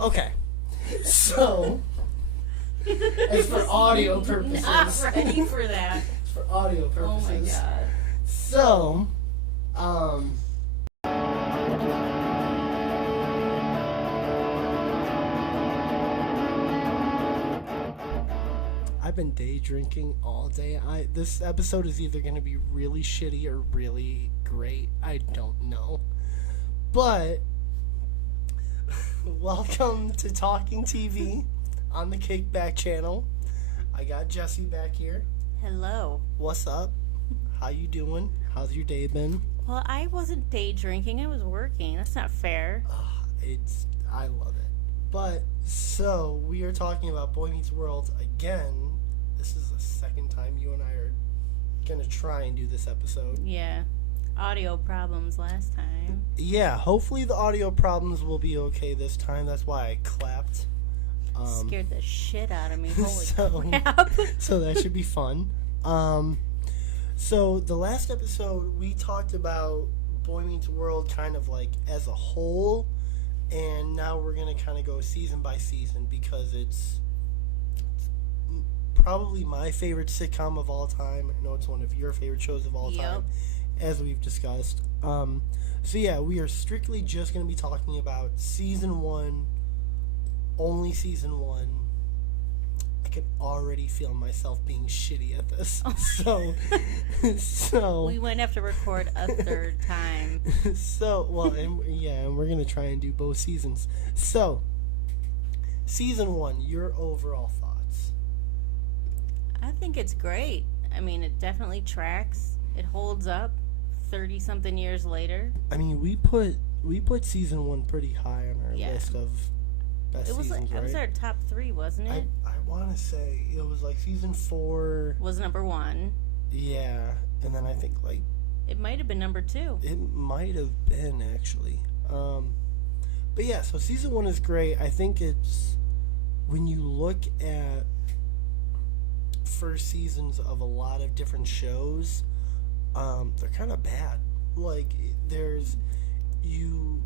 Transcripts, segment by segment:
Okay. So, it's for audio purposes. Not ready for that. It's for audio Oh purposes. my god. So, I've been day drinking all day. This episode is either going to be really shitty or really great. I don't know. But welcome to Talking TV on the Kickback channel. I got Jesse back here. Hello. What's up? How you doing? How's your day been? Well, I wasn't day drinking. I was working. That's not fair. I love it. But so we are talking about Boy Meets World again. This is the second time you and I are gonna try and do this episode. Yeah. Audio problems last time. Yeah, hopefully the audio problems will be okay this time. That's why I clapped. Scared the shit out of me. Holy so, crap. So that should be fun. So the last episode we talked about Boy Meets World kind of like as a whole, and now we're gonna kind of go season by season because it's probably my favorite sitcom of all time. I know it's one of your favorite shows of all time, as we've discussed. So yeah, we are strictly just gonna be talking about season 1, only season 1. I can already feel myself being shitty at this. So We wouldn't have to record a third time. and we're gonna try and do both seasons. So, season 1, your overall thoughts? I think it's great. I mean, it definitely tracks. It holds up 30-something years later. I mean, we put season 1 pretty high on our list of best seasons, right? It was our top 3, wasn't it? I want to say it was like season 4 was number 1. Yeah, and then I think like it might have been number 2. it might have been actually. But yeah, so season 1 is great. I think it's when you look at first seasons of a lot of different shows, they're kind of bad. Like there's you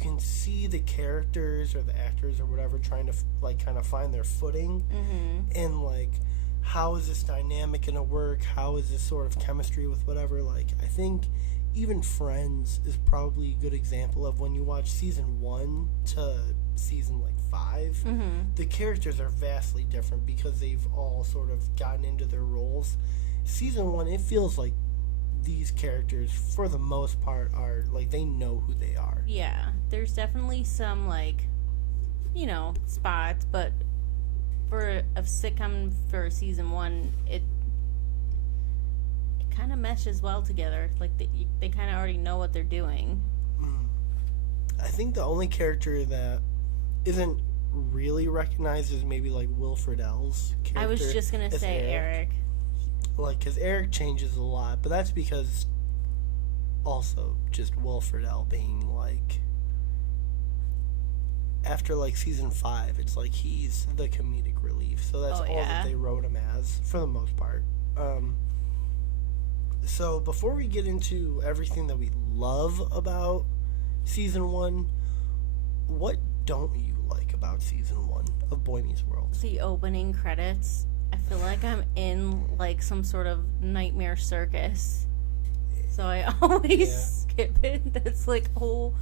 can see the characters or the actors or whatever trying to like kind of find their footing, and like how is this dynamic gonna work? How is this sort of chemistry with whatever? Like I think even Friends is probably a good example of when you watch season 1 to season like 5, the characters are vastly different because they've all sort of gotten into their roles. Season 1, it feels like these characters, for the most part, are like they know who they are. Yeah, there's definitely some like, spots, but for a sitcom for season 1, it kind of meshes well together. Like they kind of already know what they're doing. I think the only character that isn't really recognized is maybe like Will Friedle's character. I was just gonna say Eric. Like, because Eric changes a lot, but that's because also just Will Friedle being like, after like season 5, it's like he's the comedic relief. So that's all that they wrote him as for the most part. So before we get into everything that we love about season 1, what don't you like about season 1 of Boy Meets World? The opening credits. I feel like I'm in like some sort of nightmare circus. So I always skip it. That's like, oh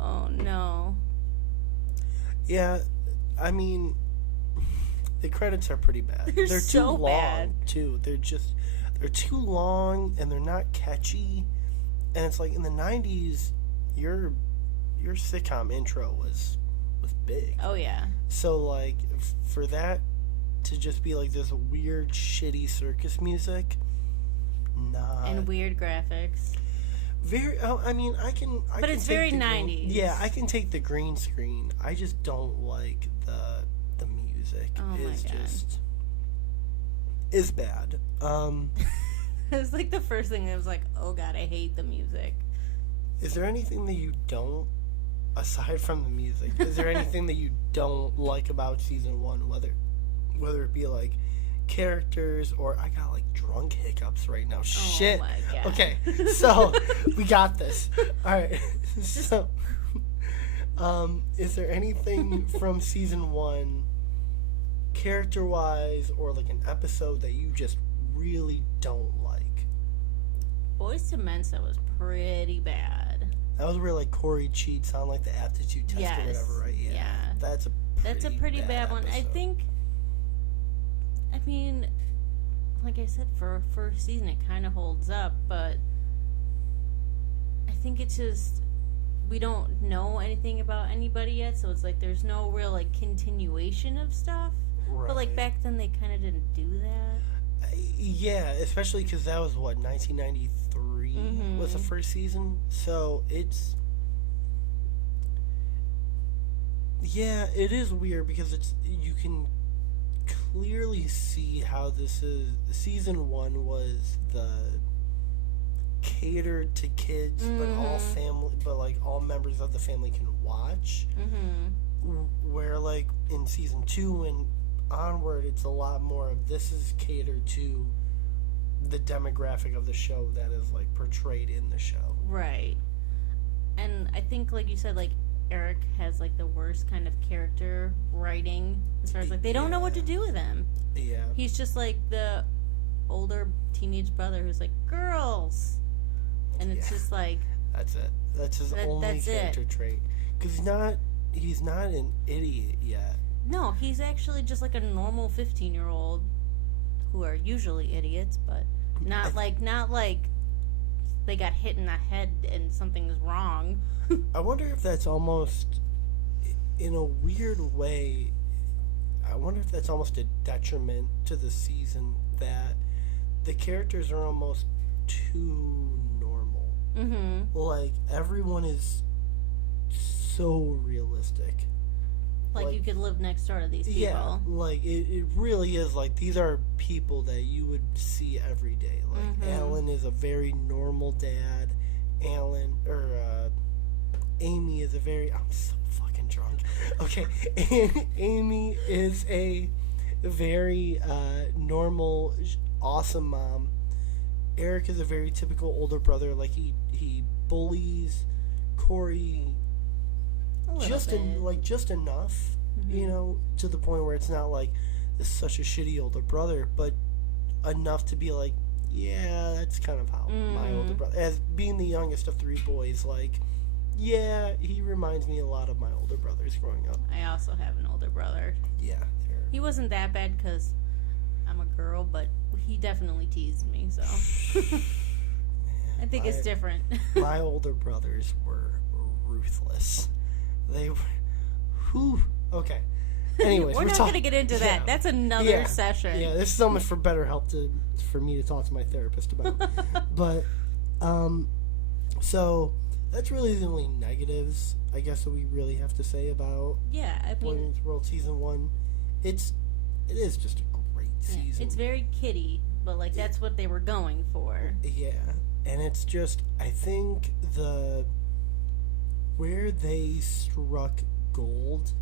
no. Yeah, I mean, the credits are pretty bad. They're too so long, bad. too. They're too long and they're not catchy. And it's like in the 90s, your sitcom intro was big. Oh yeah. So like for that to just be like this weird shitty circus music, nah. And weird graphics. Very. I mean, But it's very 90s. Yeah, I can take the green screen. I just don't like the music. Oh my God. Is bad. It was like the first thing that was like, oh God, I hate the music. Is there anything that you don't, aside from the music, is there anything that you don't like about season 1? Whether it be like characters or I got like drunk hiccups right now. Shit. Oh my God. Okay, so we got this. All right. So, Is there anything from season 1, character-wise, or like an episode that you just really don't like? Boys to Mensa was pretty bad. That was where like Corey cheats on like the aptitude test or whatever, right? Yeah. That's a pretty bad one. I episode. think. I mean, like I said, for a first season, it kind of holds up, but I think it's just we don't know anything about anybody yet, so it's like there's no real like continuation of stuff. Right. But like back then, they kind of didn't do that. Yeah, especially because that was what 1993 was the first season, so it's it is weird because you can clearly see how this is. Season 1 was the catered to kids, but all family, but like all members of the family can watch. Where like in season 2 and onward, it's a lot more of this is catered to the demographic of the show that is like portrayed in the show. Right. And I think, like you said, like Eric has like the worst kind of character writing as far as like they don't know what to do with him. Yeah. He's just like the older teenage brother who's like girls, and it's just like that's it. That's his only character trait. Because he's not an idiot yet. No, he's actually just like a normal 15-year-old who are usually idiots, but not like they got hit in the head and something's wrong. I wonder if that's almost, in a weird way, I wonder if that's almost a detriment to the season that the characters are almost too normal. Like, everyone is so realistic. Like you could live next door to these people. Yeah, like, it really is, like, these are people that you would see every day. Like, Alan is a very normal dad. Amy is a very... I'm so fucking drunk. Okay, Amy is a very normal, awesome mom. Eric is a very typical older brother. Like, he bullies Corey just enough, you know, to the point where it's not like this is such a shitty older brother, but enough to be like, yeah, that's kind of how my older brother, as being the youngest of 3 boys, like, yeah, he reminds me a lot of my older brothers growing up. I also have an older brother. Yeah. He wasn't that bad because I'm a girl, but he definitely teased me, so I think it's different. My older brothers were ruthless. They were... Whew. Okay. Anyways, we're not going to get into that. That's another session. Yeah, this is almost for BetterHelp for me to talk to my therapist about. But, so that's really the only negatives, I guess, that we really have to say about Boy Meets World Season 1. It is just a great season. It's very kiddie, but, like, that's what they were going for. Yeah. And it's just, I think where they struck gold,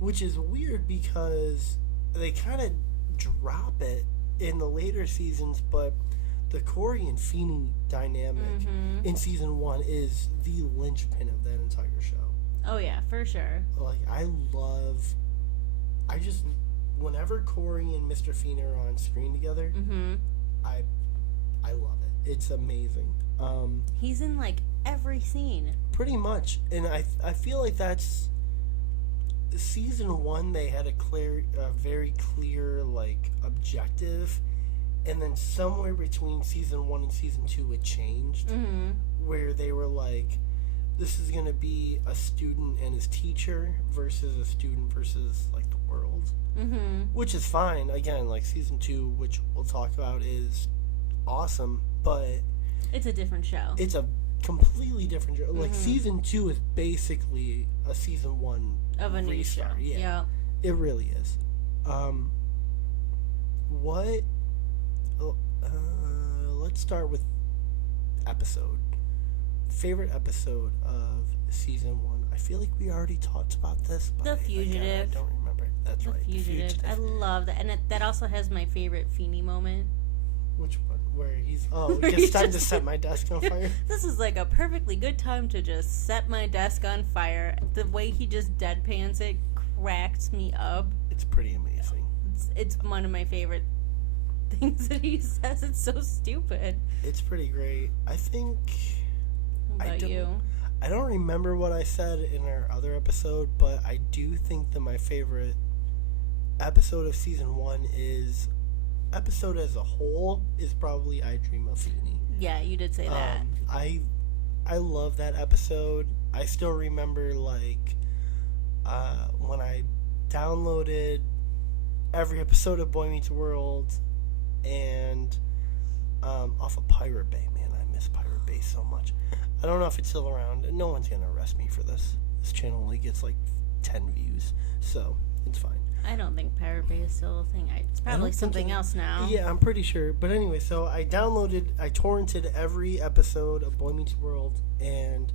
which is weird because they kind of drop it in the later seasons, but the Corey and Feeney dynamic in season 1 is the linchpin of that entire show. Oh yeah, for sure. Like, whenever Corey and Mr. Feeney are on screen together, I love it. It's amazing. He's in like every scene. Pretty much, and I feel like that's season 1. They had a very clear like objective, and then somewhere between season 1 and season 2, it changed, where they were like, this is gonna be a student and his teacher versus a student versus like the world, which is fine. Again, like season 2, which we'll talk about, is awesome, but it's a different show. It's a completely different show. Like season 2 is basically a season 1 of a new show. Yeah, it really is. Let's start with favorite episode of season 1. I feel like we already talked about this, but The Fugitive. I don't remember. That's right. The Fugitive. I love that, and that also has my favorite Feeney moment. Which one? Where he's Where it he gets time to just- set my desk on fire. This is like a perfectly good time to just set my desk on fire. The way he just deadpans it cracks me up. It's pretty amazing. It's one of my favorite things that he says. It's so stupid. It's pretty great. I think What about don't- you? I don't remember what I said in our other episode, but I do think that my favorite episode of season 1 is episode as a whole is probably I Dream of Feeny. Yeah, you did say that. I love that episode. I still remember like when I downloaded every episode of Boy Meets World and off of Pirate Bay. Man, I miss Pirate Bay so much. I don't know if it's still around. No one's gonna arrest me for this. This channel only gets like 10 views, so it's fine. I don't think Pirate Bay is still a thing. It's probably think something it- else now. Yeah, I'm pretty sure. But anyway, so I torrented every episode of Boy Meets World, and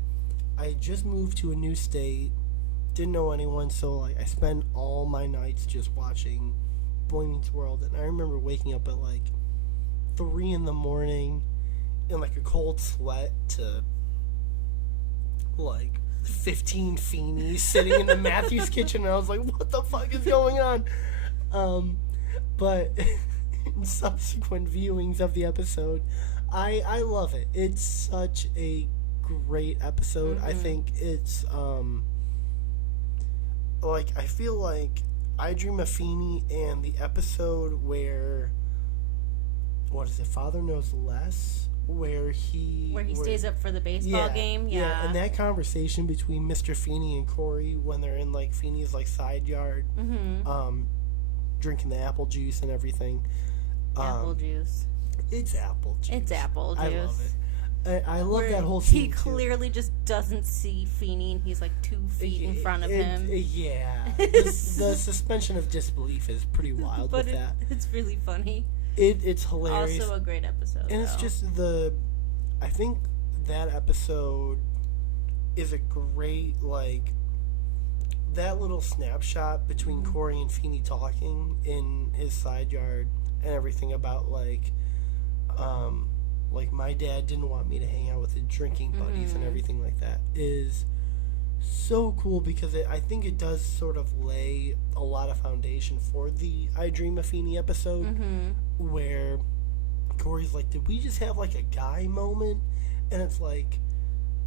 I just moved to a new state. Didn't know anyone, so like I spent all my nights just watching Boy Meets World, and I remember waking up at like 3 in the morning in like a cold sweat to like 15 Feenies sitting in the Matthews kitchen, and I was like, what the fuck is going on? But in subsequent viewings of the episode, I love it. It's such a great episode. I think it's like I feel like I Dream of Feeny and the episode where what is it, Father Knows Less, where he stays up for the baseball game. Yeah. and that conversation between Mr. Feeny and Corey when they're in like Feeny's like side yard, drinking the apple juice and everything. Apple juice. It's apple juice. It's apple juice. I love it. I love Where that whole he scene. too. clearly just doesn't see Feeny, and he's like 2 feet in front of him. Yeah, the suspension of disbelief is pretty wild But with that. it's really funny. It's hilarious. Also a great episode. And it's though. just I think that episode is a great, like, that little snapshot between Corey and Feeny talking in his side yard and everything about, like my dad didn't want me to hang out with his drinking buddies and everything like that is so cool because I think it does sort of lay a lot of foundation for the I Dream of Feeny episode where Corey's like, did we just have like a guy moment? And it's like,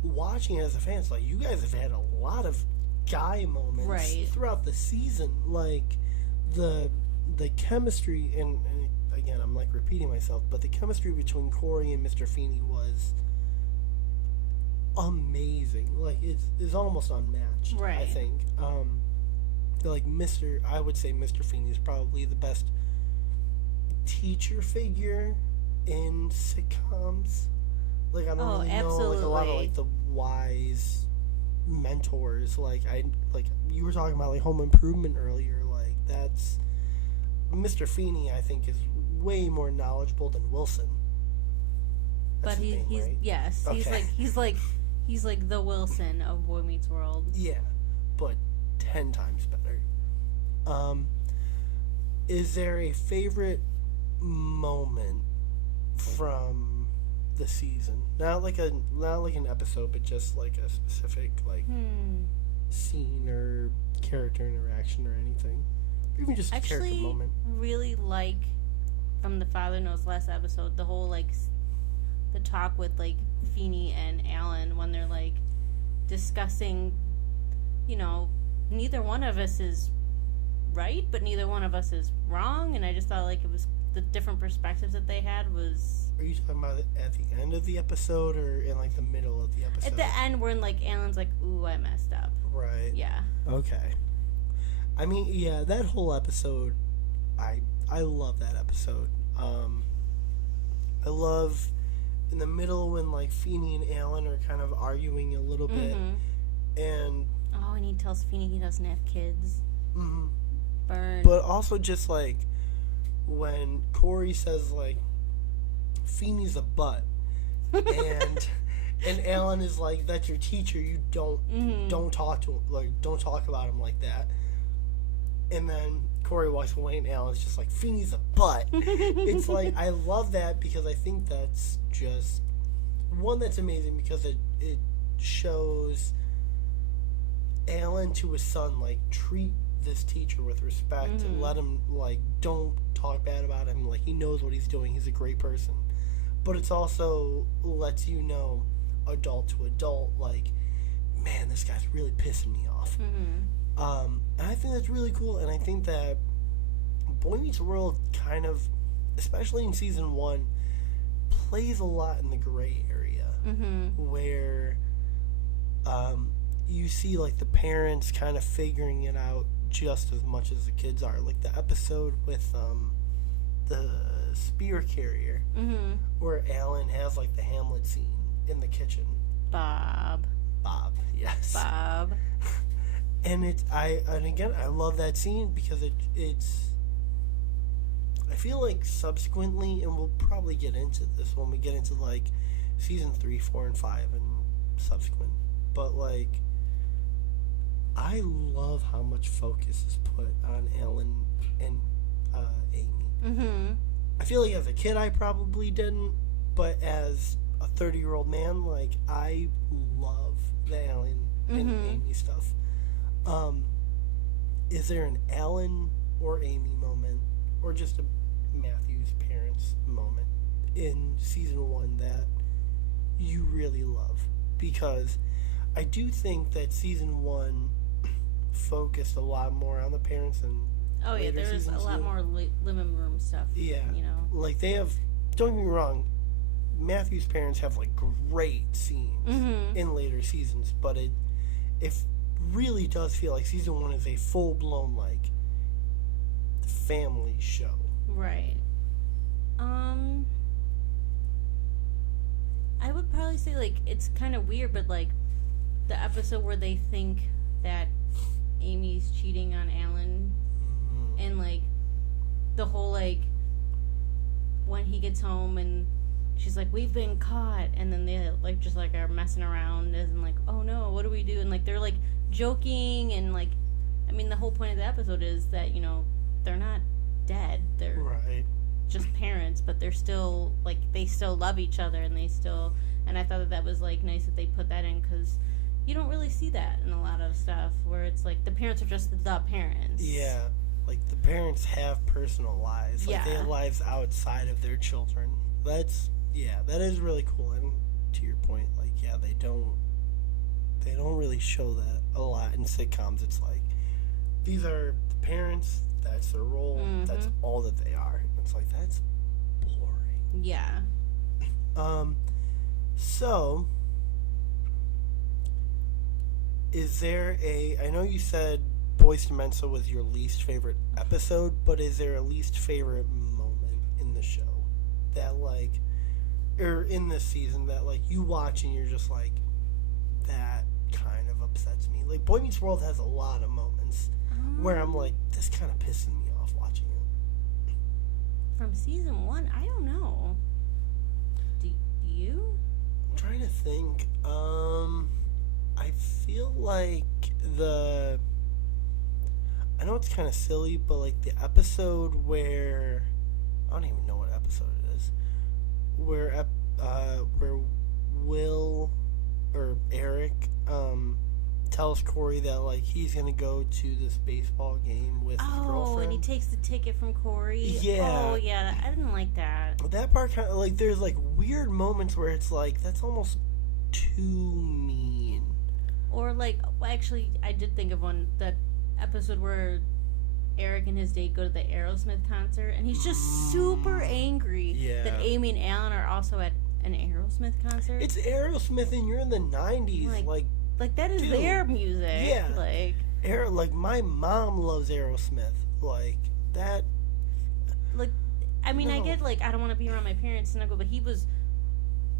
watching it as a fan, it's like, you guys have had a lot of guy moments Right. throughout the season. Like, the chemistry, and again, I'm like repeating myself, but the chemistry between Corey and Mr. Feeny was amazing. Like, it's almost unmatched, I Right. think. Like, I would say Mr. Feeny is probably the best teacher figure in sitcoms. Like, I don't really know like a lot of like the wise mentors. Like you were talking about like Home Improvement earlier. Like that's Mr. Feeny. I think is way more knowledgeable than Wilson. That's But his name, he's right? yes, Okay. he's like the Wilson of Boy Meets World. Yeah, but 10 times better. Is there a favorite moment from the season? Not like an episode, but just like a specific like scene or character interaction or anything. Or even just a character Actually, moment. really like from the Father Knows Less episode, the whole like the talk with like Feeny and Alan when they're like discussing, you know, neither one of us is right, but neither one of us is wrong, and I just thought like it was the different perspectives that they had was Are you talking about it at the end of the episode or in like the middle of the episode? at the end when like Alan's like, ooh, I messed up. Right. Yeah. Okay. I mean, yeah, that whole episode, I love that episode. I love in the middle when like Feeny and Alan are kind of arguing a little bit, and Oh, and he tells Feeny he doesn't have kids. Burn. but also just like when Corey says like Feeny's a butt, and Alan is like, that's your teacher. You don't talk to him, like don't talk about him like that. And then Corey walks away and Alan's just like, Feeney's a butt. It's like, I love that because I think that's just, one, that's amazing because it shows Alan to his son, like, treat this teacher with respect and let him, like, don't talk bad about him. Like, he knows what he's doing. He's a great person. But it's also lets you know, adult to adult, like, man, this guy's really pissing me off. And I think that's really cool, and I think that Boy Meets World kind of, especially in season 1, plays a lot in the gray area, where you see, like, the parents kind of figuring it out just as much as the kids are. Like, the episode with the spear carrier, where Alan has, like, the Hamlet scene in the kitchen. Bob, yes. Bob. And again, I love that scene because it's. I feel like subsequently, and we'll probably get into this when we get into like season 3, 4, and 5, and subsequent. But like, I love how much focus is put on Alan and Amy. I feel like as a kid, I probably didn't, but as a 30-year-old man, like, I love the Alan and Amy stuff. Is there an Alan or Amy moment, or just a Matthew's parents moment in season 1 that you really love? Because I do think that season 1 focused a lot more on the parents than there was a lot more living room stuff. Yeah, you know, like they have. Don't get me wrong, Matthew's parents have like great scenes in later seasons, but it really does feel like season 1 is a full blown like family show. Right. I would probably say like it's kind of weird, but like the episode where they think that Amy's cheating on Alan, and like the whole like when he gets home and she's like, we've been caught, and then they like just like are messing around and like, oh no, what do we do? And like they're like joking, and like, I mean, the whole point of the episode is that, you know, they're not dead, they're right, just parents, but they're still like, they still love each other, and they still, and I thought that was like nice that they put that in, because you don't really see that in a lot of stuff where it's like the parents are just the parents. Yeah, like the parents have personal lives, like they have lives outside of their children. That is really cool. And to your point, like, yeah, they don't really show that a lot in sitcoms. It's like, these are the parents, that's their role, that's all that they are. It's like, that's boring. Yeah. So, is there I know you said Boyz II Men was your least favorite episode, but is there a least favorite moment in the show that, like, or in this season that, like, you watch and you're just like, that kind of upsets me? Like, Boy Meets World has a lot of moments where I'm like, this kind of pissing me off watching it. From season 1, I don't know. Do you? I'm trying to think. I feel like I know it's kind of silly, but like the episode where, I don't even know what episode it is, where Will or Eric tells Corey that, like, he's gonna go to this baseball game with his girlfriend. Oh, and he takes the ticket from Corey. Yeah. Oh yeah, I didn't like that. That part kind of, like, there's like weird moments where it's like, that's almost too mean. Or like, well, actually, I did think of one, that episode where Eric and his date go to the Aerosmith concert, and he's just super angry that Amy and Alan are also at an Aerosmith concert. It's Aerosmith, and you're in the 90s, like that is their music. Yeah, like my mom loves Aerosmith, like that. Like, I mean, I get, like, I don't want to be around my parents, snuggle, but he was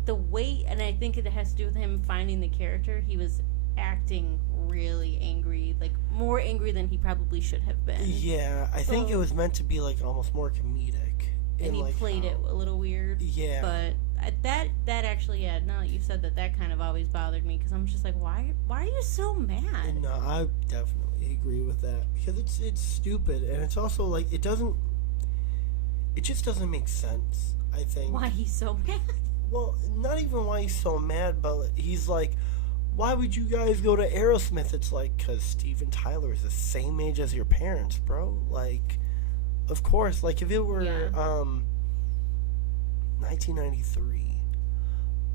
the way, and I think it has to do with him finding the character. He was acting really angry, like more angry than he probably should have been. Yeah, I think it was meant to be like almost more comedic, and he played it a little weird. Yeah, but that actually, yeah. Now that you've said that, that kind of always bothered me, because I'm just like, why are you so mad? No, I definitely, agree with that because it's stupid, and it's also like it just doesn't make sense. I think. Why he's so mad? Well, not even why he's so mad, but he's like, why would you guys go to Aerosmith? It's like, because Steven Tyler is the same age as your parents, bro. Like, of course. Like, if it were 1993,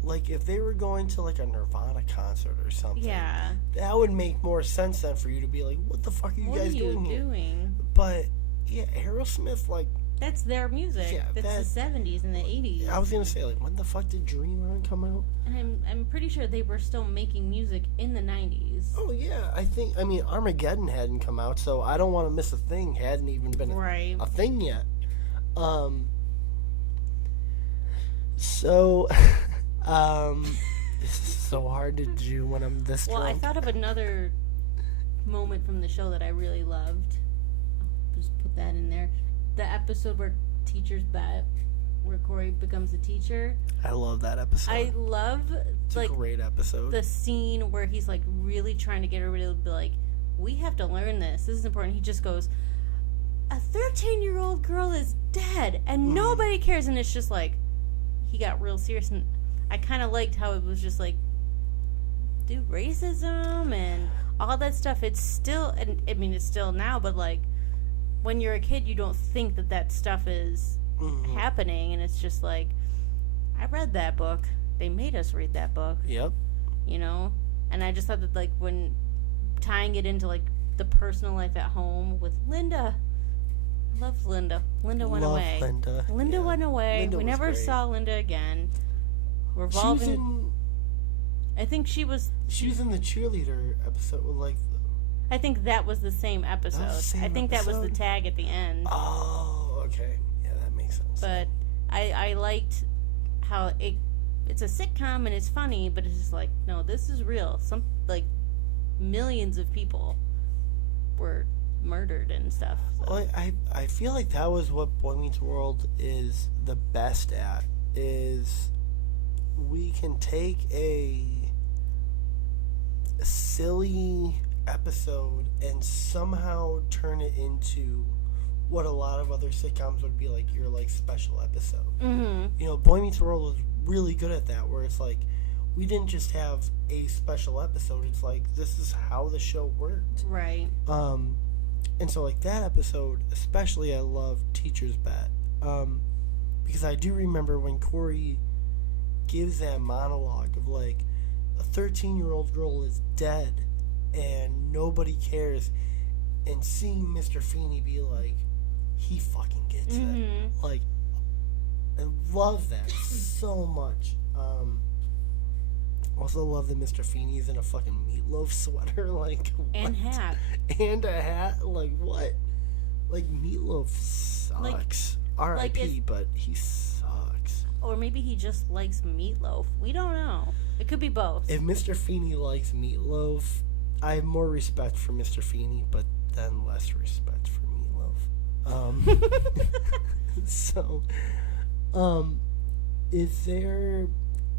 like, if they were going to, like, a Nirvana concert or something, that would make more sense then for you to be like, what the fuck are you guys doing here? But, yeah, Aerosmith, like... That's their music. Yeah, that's the 70s and the 80s. I was going to say, like, when the fuck did Dream On come out? And I'm pretty sure they were still making music in the 90s. Oh, yeah. I mean, Armageddon hadn't come out, so I Don't Want to Miss a Thing hadn't even been a thing yet. So, this is so hard to do when I'm this drunk. Well, I thought of another moment from the show that I really loved. I'll just put that in there. The episode where teachers bet, where Corey becomes a teacher. I love that episode. I love it's like a great episode. The scene where he's like really trying to get everybody to be like, we have to learn this. This is important. He just goes, a 13-year-old girl is dead and nobody cares. And it's just like, he got real serious. And I kind of liked how it was just like, dude, racism and all that stuff. It's still, and I mean, it's still now, but like, when you're a kid, you don't think that stuff is happening, and it's just like, I read that book. They made us read that book. Yep. You know? And I just thought that, like, when tying it into, like, the personal life at home with Linda. I loved Linda. Linda went away. Linda went away. Linda we never saw Linda again. Revolving. I think she was in the cheerleader episode with, like, I think that was the same episode. I think that was the tag at the end. Oh, okay. Yeah, that makes sense. But I liked how it's a sitcom and it's funny, but it's just like, no, this is real. Some, like, millions of people were murdered and stuff. So. Well, I feel like that was what Boy Meets World is the best at, is we can take a silly episode and somehow turn it into what a lot of other sitcoms would be like, your like special episode. You know, Boy Meets World was really good at that, where it's like, we didn't just have a special episode, it's like, this is how the show worked. Right. And so like that episode especially, I love Teacher's Bet, because I do remember when Corey gives that monologue of like, a 13-year-old girl is dead and nobody cares, and seeing Mr. Feeney be like, he fucking gets it. Like, I love that so much. Also love that Mr. Feeney's in a fucking Meatloaf sweater, like, and what? hat. And a hat, like, what? Like, Meatloaf sucks. R.I.P., but he sucks. Or maybe he just likes Meatloaf. We don't know. It could be both. If Mr. Feeney likes Meatloaf, I have more respect for Mr. Feeney, but then less respect for Meatloaf. So, is there...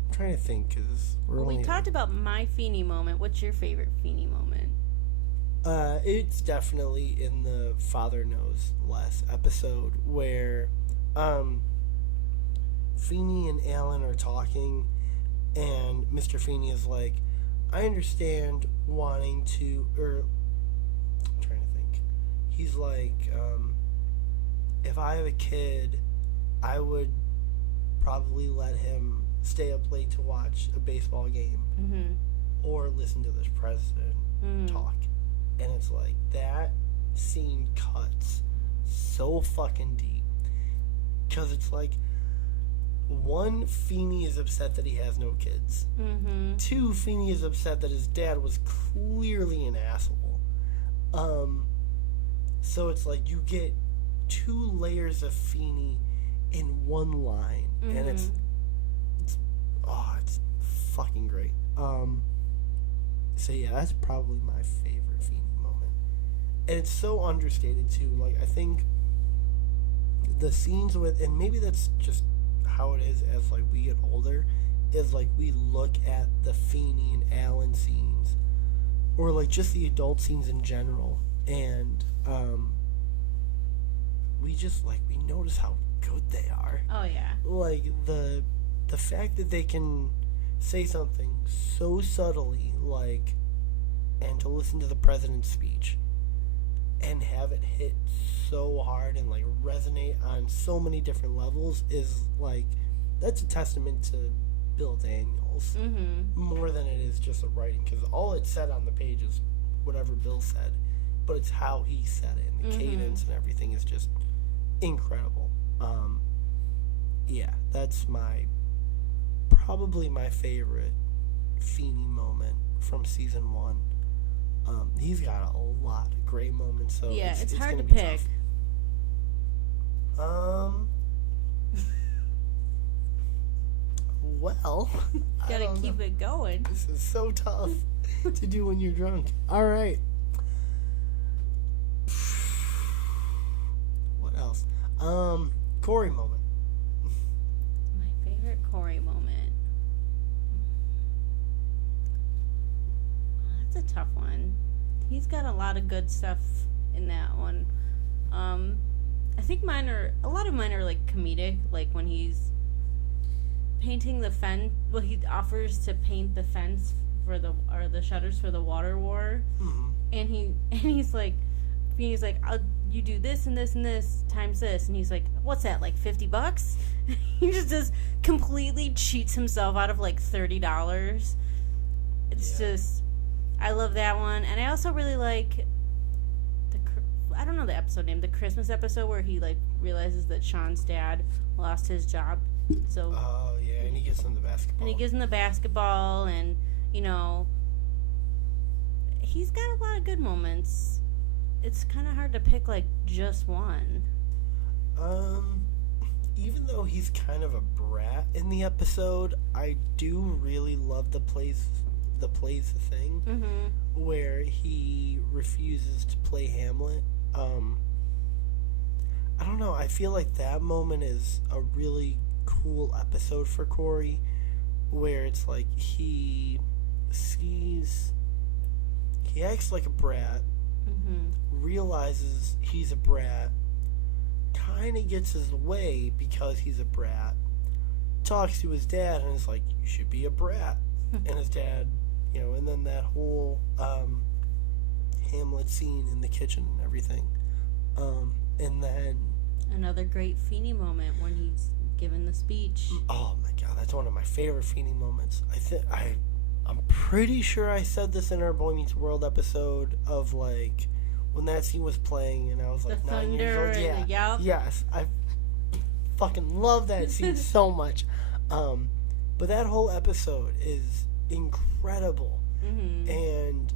I'm trying to think, because we talked about my Feeney moment. What's your favorite Feeney moment? It's definitely in the Father Knows Less episode, where Feeney and Alan are talking, and Mr. Feeney is like, I understand wanting to, or I'm trying to think. He's like, if I have a kid, I would probably let him stay up late to watch a baseball game or listen to this president talk. And it's like, that scene cuts so fucking deep. Because it's like, one, Feeney is upset that he has no kids. Two, Feeney is upset that his dad was clearly an asshole. So it's like, you get 2 layers of Feeney in one line. And it's fucking great. So yeah, that's probably my favorite Feeney moment. And it's so understated too. Like, I think the scenes with, and maybe that's just how it is as like we get older, is like we look at the Feeney and Alan scenes or like just the adult scenes in general, and we just like we notice how good they are. Oh yeah. Like the fact that they can say something so subtly, like, and to listen to the president's speech and have it hit so hard and like resonate on so many different levels is like, that's a testament to Bill Daniels more than it is just the writing, because all it said on the page is whatever Bill said, but it's how he said it, and the cadence and everything is just incredible. Yeah, that's probably my favorite Feeney moment from season 1. He's got a lot of great moments, so yeah, it's hard to gonna be pick. Tough. Well, Gotta keep it going. This is so tough to do when you're drunk. All right. What else? Corey moment. My favorite Corey moment. Oh, that's a tough one. He's got a lot of good stuff in that one. I think a lot of mine are like comedic, like when he's painting the fence. Well, he offers to paint the fence or the shutters for the water war, and he's like, you do this and this and this times this, and he's like, what's that, like $50? He just completely cheats himself out of like $30. It's just, I love that one, and I also really like I don't know the episode name, the Christmas episode where he like realizes that Sean's dad lost his job. So oh yeah, and he gives him the basketball. And you know, he's got a lot of good moments. It's kind of hard to pick like just one. Even though he's kind of a brat in the episode, I do really love the plays the thing, where he refuses to play Hamlet. I don't know, I feel like that moment is a really cool episode for Corey, where it's like he acts like a brat, realizes he's a brat, kind of gets his way because he's a brat, talks to his dad and is like, you should be a brat. And his dad, you know, and then that whole Hamlet scene in the kitchen and everything. And then another great Feeney moment when he's given the speech. Oh my god, that's one of my favorite Feeney moments. I'm pretty sure I said this in our Boy Meets World episode of like when that scene was playing and I was like 9 years old. Yeah. Yes. I fucking love that scene so much. But that whole episode is incredible. And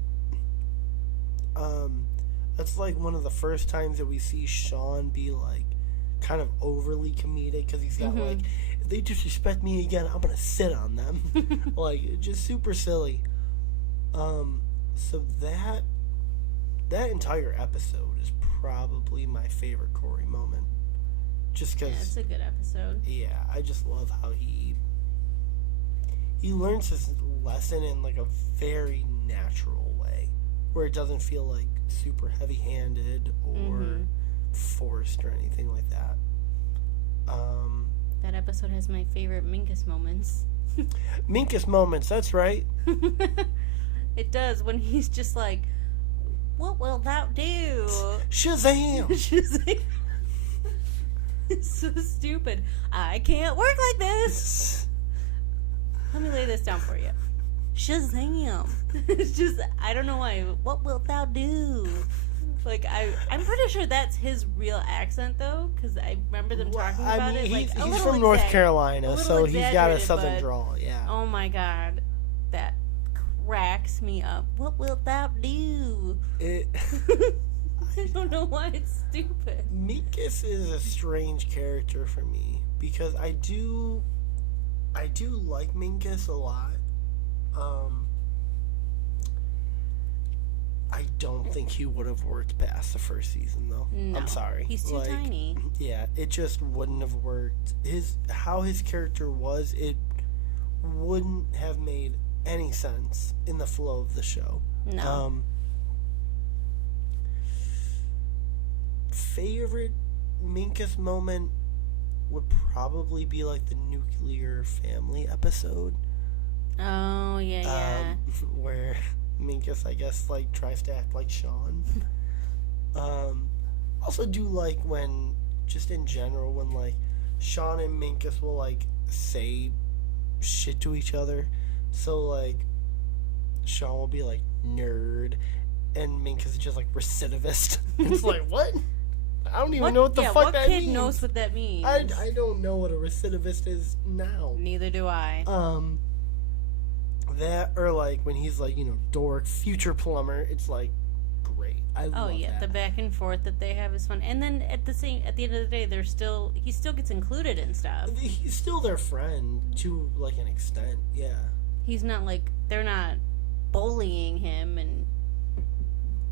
that's like one of the first times that we see Sean be like kind of overly comedic, because he's got like, if they disrespect me again, I'm gonna sit on them. Like, just super silly. So that entire episode is probably my favorite Corey moment, just because it's a good episode. Yeah, I just love how he learns his lesson in like a very natural way, where it doesn't feel like super heavy-handed or forced or anything like that. That episode has my favorite Minkus moments. Minkus moments, that's right. It does, when he's just like, what will that do? Shazam! Shazam! It's so stupid. I can't work like this! Let me lay this down for you. Shazam! It's just, I don't know why. What wilt thou do? Like, I'm pretty sure that's his real accent, though, because I remember them talking about it. Like, he's from North Carolina, so he's got a southern drawl, yeah. Oh my god. That cracks me up. What wilt thou do? I don't know why it's stupid. Minkus is a strange character for me, because I do like Minkus a lot. I don't think he would have worked past the first season, though. No, I'm sorry. He's too tiny. Yeah, it just wouldn't have worked. How his character was, it wouldn't have made any sense in the flow of the show. No. Favorite Minkus moment would probably be like the nuclear family episode. Oh, yeah. Where Minkus, I guess, like, tries to act like Sean. Also do like when, just in general, when, like, Sean and Minkus will, like, say shit to each other. So, like, Sean will be like, nerd, and Minkus is just like, recidivist. It's like, what? I don't even know what the fuck that means. What kid knows what that means? I don't know what a recidivist is now. Neither do I. That, or like when he's like, you know, dork, future plumber, it's like, great. I love that. The back and forth that they have is fun. And then at the end of the day, he still gets included in stuff. He's still their friend to like an extent, yeah. He's not like, they're not bullying him, and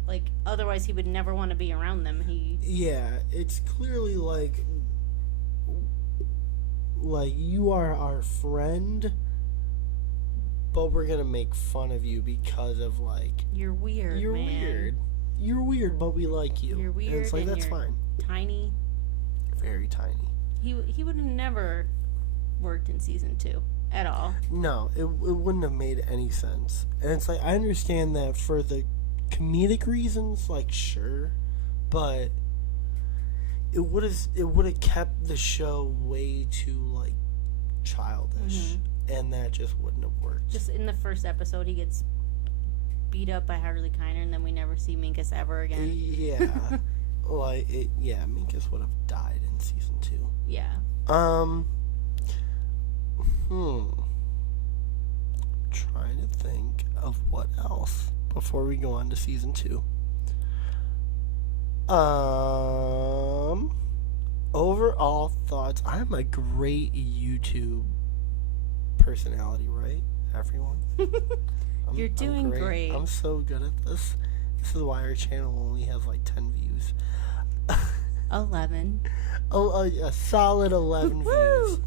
like, otherwise he would never want to be around them. Yeah, it's clearly like you are our friend, but we're gonna make fun of you because of like, you're weird, you're weird, but we like you. You're weird, and it's like, and that's you're fine. Tiny. Very tiny. He would have never worked in season 2 at all. No, it wouldn't have made any sense. And it's like, I understand that for the comedic reasons, like, sure, but it would have kept the show way too like childish, and that just wouldn't have worked. Just in the first episode, he gets beat up by Harley Kiner, and then we never see Minkus ever again. Yeah, Minkus would have died in season 2. Yeah. Trying to think of what else before we go on to season 2. Overall thoughts. I'm a great YouTube personality, right? Everyone. You're doing great. I'm so good at this. This is why our channel only has like 10 views. 11. A solid 11 views.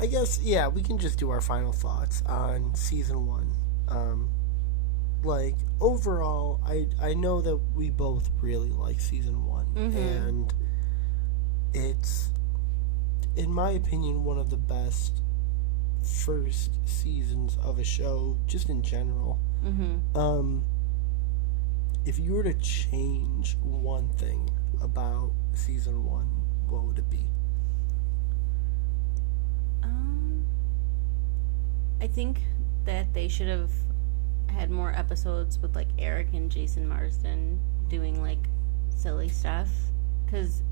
I guess, yeah, we can just do our final thoughts on season 1. Like, overall, I know that we both really like season 1, and it's, in my opinion, one of the best first seasons of a show, just in general. If you were to change one thing about season 1, what would it be? I think that they should have had more episodes with like Eric and Jason Marsden doing like silly stuff, because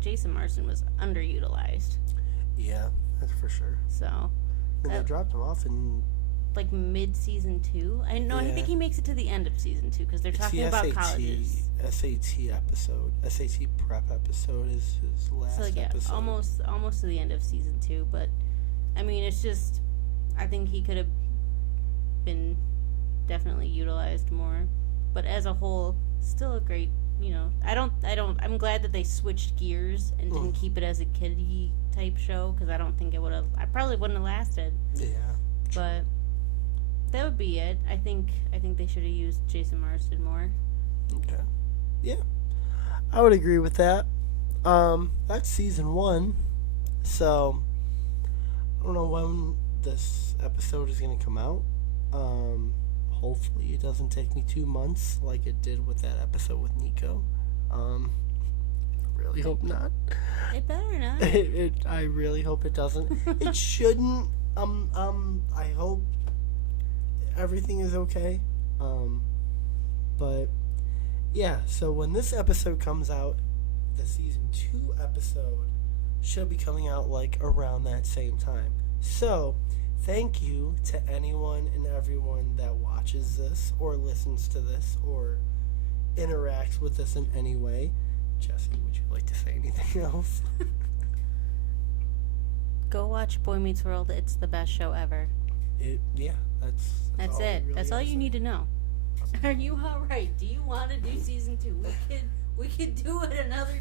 Jason Marsden was underutilized. Yeah, that's for sure. So and they dropped him off in like mid-season 2. I think he makes it to the end of season 2 because they're talking about colleges. SAT episode, SAT prep episode is his last episode. almost to the end of season 2. But I mean, it's just, I think he could have been definitely utilized more. But as a whole, still a great, I'm glad that they switched gears and didn't keep it as a kiddie type show, because I don't think I probably wouldn't have lasted. Yeah. But that would be it. I think they should have used Jason Marsden more. Okay. Yeah. I would agree with that. That's season 1. So I don't know when this episode is going to come out. Hopefully it doesn't take me 2 months like it did with that episode with Nico. I really hope not. It better not. I really hope it doesn't. It shouldn't. I hope everything is okay. But yeah, so when this episode comes out, the season 2 episode should be coming out like around that same time. So thank you to anyone and everyone that watches this or listens to this or interacts with us in any way. Jesse, would you like to say anything else? Go watch Boy Meets World. It's the best show ever. That's all it. Really that's all you need to know. Are you all right? Do you want to do season 2? We could do it another